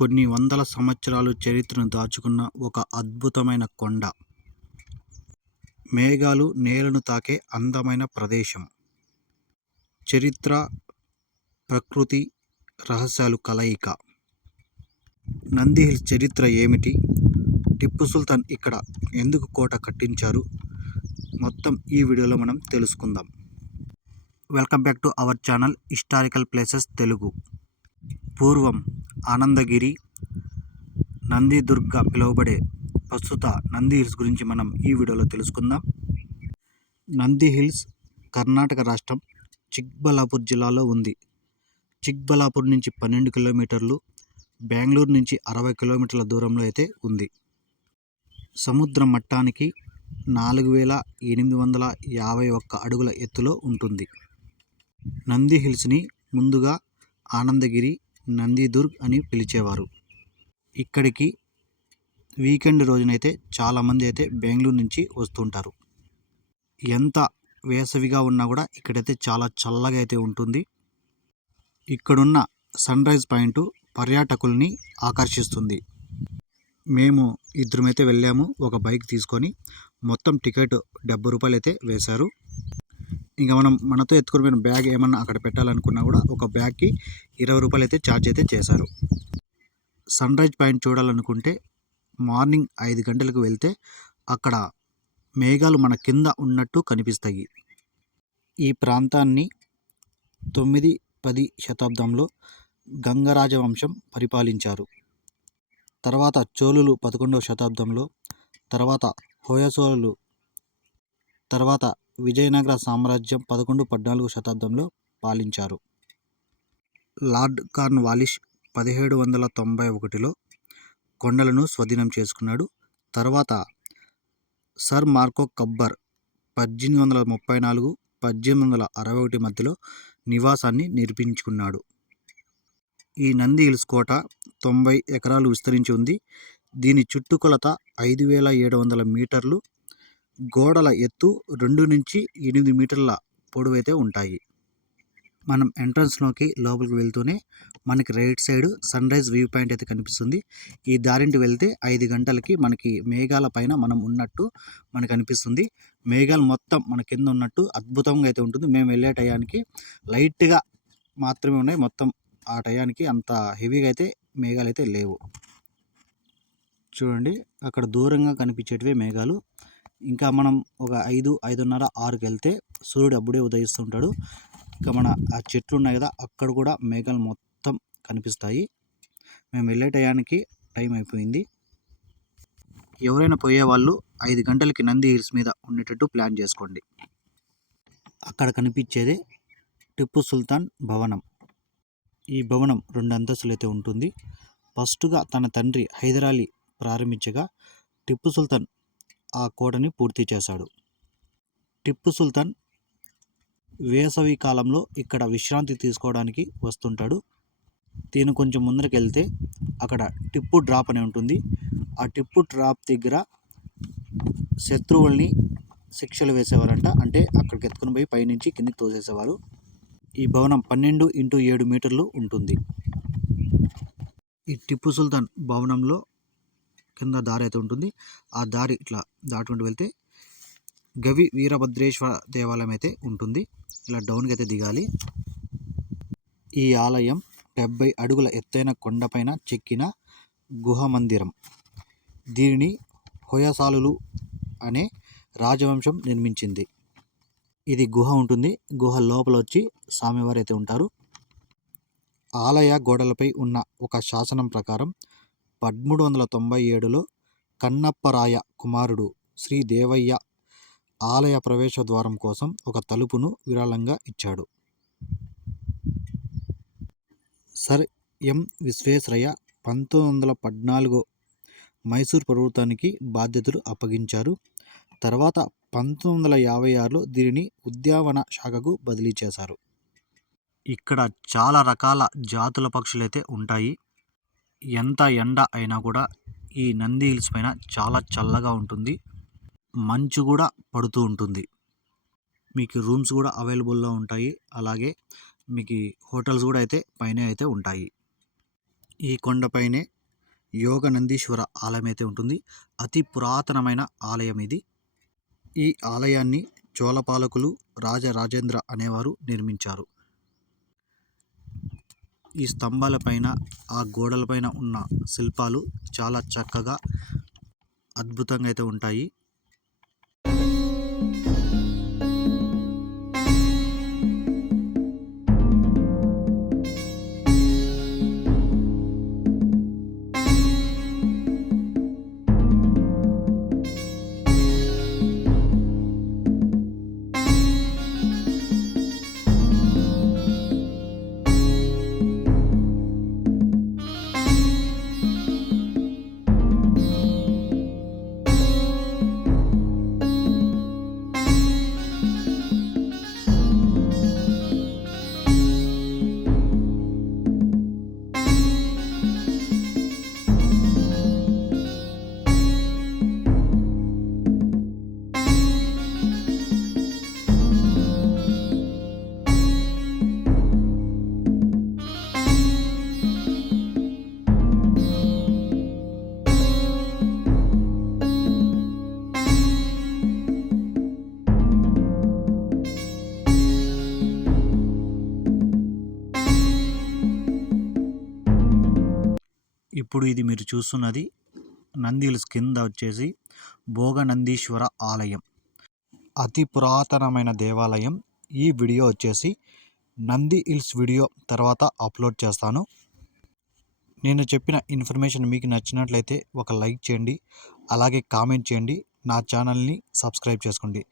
కొన్ని వందల సంవత్సరాలు చరిత్రను దాచుకున్న ఒక అద్భుతమైన కొండ. మేఘాలు నేలను తాకే అందమైన ప్రదేశం. చరిత్ర, ప్రకృతి రహస్యాలు కలయిక. నంది హిల్స్ చరిత్ర ఏమిటి? టిప్పు సుల్తాన్ ఇక్కడ ఎందుకు కోట కట్టించారు? మొత్తం ఈ వీడియోలో మనం తెలుసుకుందాం. Welcome back to our channel historical places Telugu. పూర్వం ఆనందగిరి, నందిదుర్గ పిలువబడే ప్రస్తుత నంది హిల్స్ గురించి మనం ఈ వీడియోలో తెలుసుకుందాం. నంది హిల్స్ కర్ణాటక రాష్ట్రం చిక్బళ్ళాపూర్ జిల్లాలో ఉంది. చిక్బళ్ళాపూర్ నుంచి 12 కిలోమీటర్లు, బెంగళూరు నుంచి 60 కిలోమీటర్ల దూరంలో అయితే ఉంది. సముద్ర మట్టానికి 4851 అడుగుల ఎత్తులో ఉంటుంది. నంది హిల్స్ని ముందుగా ఆనందగిరి, నందిదుర్గ్ అని పిలిచేవారు. ఇక్కడికి వీకెండ్ రోజునైతే చాలామంది అయితే బెంగళూరు నుంచి వస్తుంటారు. ఎంత వేసవిగా ఉన్నా కూడా ఇక్కడైతే చాలా చల్లగా అయితే ఉంటుంది. ఇక్కడున్న సన్ రైజ్ పాయింట్ పర్యాటకుల్ని ఆకర్షిస్తుంది. మేము ఇద్దరమైతే వెళ్ళాము ఒక బైక్ తీసుకొని. మొత్తం టికెట్ 70 రూపాయలు అయితే వేశారు. ఇంకా మనతో ఎత్తుకుని బ్యాగ్ ఏమన్నా అక్కడ పెట్టాలనుకున్నా కూడా ఒక బ్యాగ్కి 20 రూపాయలు అయితే ఛార్జ్ అయితే చేశారు. సన్ రైజ్ పాయింట్ చూడాలనుకుంటే మార్నింగ్ 5 గంటలకు వెళ్తే అక్కడ మేఘాలు మన కింద ఉన్నట్టు కనిపిస్తాయి. ఈ ప్రాంతాన్ని 9-10 శతాబ్దంలో గంగ రాజవంశం పరిపాలించారు. తర్వాత చోళులు 11వ శతాబ్దంలో, తర్వాత హోయసోళులు, తర్వాత విజయనగర సామ్రాజ్యం 11-14 శతాబ్దంలో పాలించారు. లార్డ్ కార్న్వాలిస్ 1791లో కొండలను స్వాధీనం చేసుకున్నాడు. తర్వాత సర్ మార్కో కబ్బర్ 1834-1861 మధ్యలో నివాసాన్ని నిర్మించుకున్నాడు. ఈ నంది హిల్స్ కోట 90 ఎకరాలు విస్తరించి ఉంది. దీని చుట్టుకొలత 5700 మీటర్లు. గోడల ఎత్తు 2-8 మీటర్ల పొడవైతే ఉంటాయి. మనం ఎంట్రన్స్లోకి లోపలికి వెళ్తూనే మనకి right side sunrise view point అయితే కనిపిస్తుంది. ఈ దారింటి వెళ్తే 5 గంటలకి మనకి మేఘాల పైన మనం ఉన్నట్టు మనకు అనిపిస్తుంది. మేఘాలు మొత్తం మన కింద ఉన్నట్టు అద్భుతంగా అయితే ఉంటుంది. మేము వెళ్ళే టయానికి లైట్గా మాత్రమే ఉన్నాయి. మొత్తం ఆ టయానికి అంత హెవీగా అయితే మేఘాలు అయితే లేవు. చూడండి అక్కడ దూరంగా కనిపించేటివే మేఘాలు. ఇంకా మనం ఒక 5-5:30, 6కి వెళ్తే సూర్యుడు అప్పుడే ఉదయిస్తుంటాడు. ఇంకా మన ఆ చెట్లు ఉన్నాయి కదా అక్కడ కూడా మేఘాలు మొత్తం కనిపిస్తాయి. మేము వెళ్ళే టయానికి టైం అయిపోయింది. ఎవరైనా పోయే వాళ్ళు 5 గంటలకి నంది హిల్స్ మీద ఉండేటట్టు ప్లాన్ చేసుకోండి. అక్కడ కనిపించేదే టిప్పు సుల్తాన్ భవనం. ఈ భవనం 2 అంతస్తులు అయితే ఉంటుంది. ఫస్ట్గా తన తండ్రి హైదరాలీ ప్రారంభించగా టిప్పు సుల్తాన్ ఆ కోటని పూర్తి చేశాడు. టిప్పు సుల్తాన్ వేసవి కాలంలో ఇక్కడ విశ్రాంతి తీసుకోవడానికి వస్తుంటాడు. దీని కొంచెం ముందరికి వెళ్తే అక్కడ టిప్పు డ్రాప్ అని ఉంటుంది. ఆ టిప్పు డ్రాప్ దగ్గర శత్రువుల్ని శిక్షలు వేసేవారంట. అంటే అక్కడికి ఎత్తుకుని పోయి పైనుంచి కిందికి తోసేసేవారు. ఈ భవనం 12-7 మీటర్లు ఉంటుంది. ఈ టిప్పు సుల్తాన్ భవనంలో కింద దారి అయితే ఉంటుంది. ఆ దారి ఇట్లా దాటుకుంటూ వెళ్తే గవి వీరభద్రేశ్వర దేవాలయం అయితే ఉంటుంది. ఇలా డౌన్కి అయితే దిగాలి. ఈ ఆలయం 70 అడుగుల ఎత్తైన కొండపైన చెక్కిన గుహ మందిరం. దీనిని హొయసాలులు అనే రాజవంశం నిర్మించింది. ఇది గుహ ఉంటుంది. గుహ లోపల వచ్చి స్వామివారు అయితే ఉంటారు. ఆలయ గోడలపై ఉన్న ఒక శాసనం ప్రకారం 1397లో కన్నప్పరాయ కుమారుడు శ్రీ దేవయ్య ఆలయ ప్రవేశ ద్వారం కోసం ఒక తలుపును విరాళంగా ఇచ్చాడు. సర్ ఎం విశ్వేశ్వరయ్య 1914 మైసూర్ ప్రభుత్వానికి బాధ్యతలు అప్పగించారు. తర్వాత 1956లో దీనిని ఉద్యానవన శాఖకు బదిలీ చేశారు. ఇక్కడ చాలా రకాల జాతుల పక్షులైతే ఉంటాయి. ఎంత ఎండ అయినా కూడా ఈ నంది హిల్స్ పైన చాలా చల్లగా ఉంటుంది. మంచు కూడా పడుతూ ఉంటుంది. మీకు రూమ్స్ కూడా అవైలబుల్లో ఉంటాయి. అలాగే మీకు హోటల్స్ కూడా అయితే పైన అయితే ఉంటాయి. ఈ కొండపైనే యోగ నందీశ్వర ఆలయం అయితే ఉంటుంది. అతి పురాతనమైన ఆలయం ఇది. ఈ ఆలయాన్ని చోళపాలకులు రాజరాజేంద్ర అనేవారు నిర్మించారు. ఈ స్తంభాలపైన ఆ గోడలపైన ఉన్న శిల్పాలు చాలా చక్కగా అద్భుతంగా అయితే ఉంటాయి. ఇప్పుడు ఇది మీరు చూస్తున్నది నంది హిల్స్ కింద వచ్చేసి భోగ నందీశ్వర ఆలయం. అతి పురాతనమైన దేవాలయం. ఈ వీడియో వచ్చేసి నంది హిల్స్ వీడియో తర్వాత అప్లోడ్ చేస్తాను. నేను చెప్పిన ఇన్ఫర్మేషన్ మీకు నచ్చినట్లయితే ఒక లైక్ చేయండి, అలాగే కామెంట్ చేయండి, నా ఛానల్ని సబ్స్క్రైబ్ చేసుకోండి.